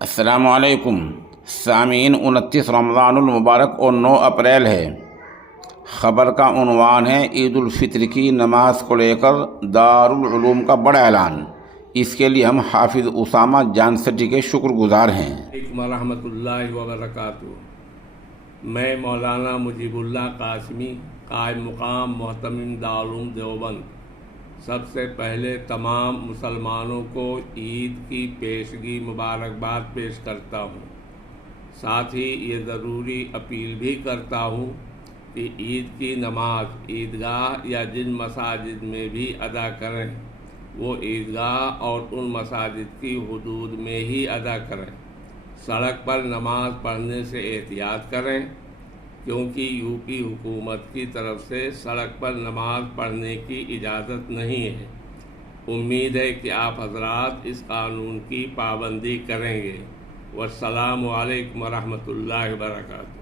السلام علیکم سامعین، 29 رمضان المبارک اور 9 اپریل ہے۔ خبر کا عنوان ہے عید الفطر کی نماز کو لے کر دارالعلوم کا بڑا اعلان۔ اس کے لیے ہم حافظ اسامہ جان سٹی کے شکر گزار ہیں۔ علیکم ورحمۃ اللہ وبرکاتہ۔ میں مولانا مجیب اللہ قاسمی، قائم مقام محتمم دارالعلوم دیوبند، سب سے پہلے تمام مسلمانوں کو عید کی پیشگی مبارکباد پیش کرتا ہوں۔ ساتھ ہی یہ ضروری اپیل بھی کرتا ہوں کہ عید کی نماز عیدگاہ یا جن مساجد میں بھی ادا کریں وہ عیدگاہ اور ان مساجد کی حدود میں ہی ادا کریں۔ سڑک پر نماز پڑھنے سے احتیاط کریں، کیونکہ یوپی حکومت کی طرف سے سڑک پر نماز پڑھنے کی اجازت نہیں ہے۔ امید ہے کہ آپ حضرات اس قانون کی پابندی کریں گے۔ والسلام علیکم ورحمۃ اللہ وبرکاتہ۔